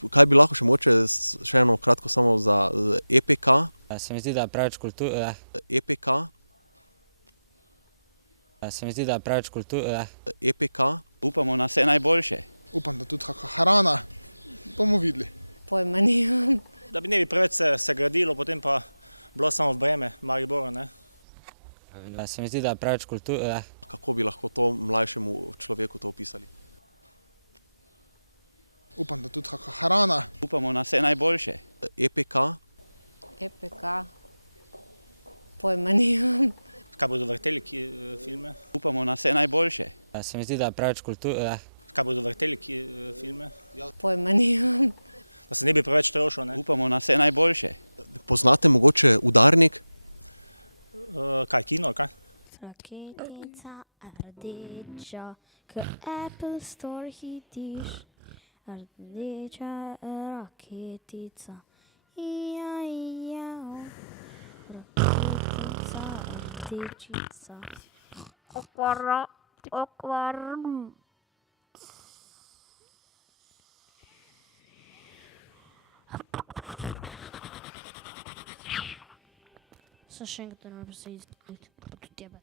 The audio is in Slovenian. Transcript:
Kaj bi lahko še mogoče še eno kratko samo za EPK? EPK? EPK? Upamo na vse najboljše. Upam, da tudi kakšna hrana, bomo videli. Pojma nimam. Da bi ne bi preveč se gradilo, potem pa bilo samo v breme Mariboru, ne. Kako bi lahko to mlajšemu človeku to opisali? Upam, da tudi kakšna hrana. Upamo na vse najboljše. EPK? EPK. Pojma nimam. Kaj bodo vrteli filme? Upamo na vse najboljše. Kaj bodo vrteli filme? Pojma nimam. Da se ne bi preveč trošil, ne. Upamo na vse najboljše. Poznate mogoče Udarnik? Kaj, kino, kaj? Raketica rdeča, k Apple Store hitiš. Rdeča raketica, raketica rdečica. Še enkrat ne morem se izdeliti proti tebe.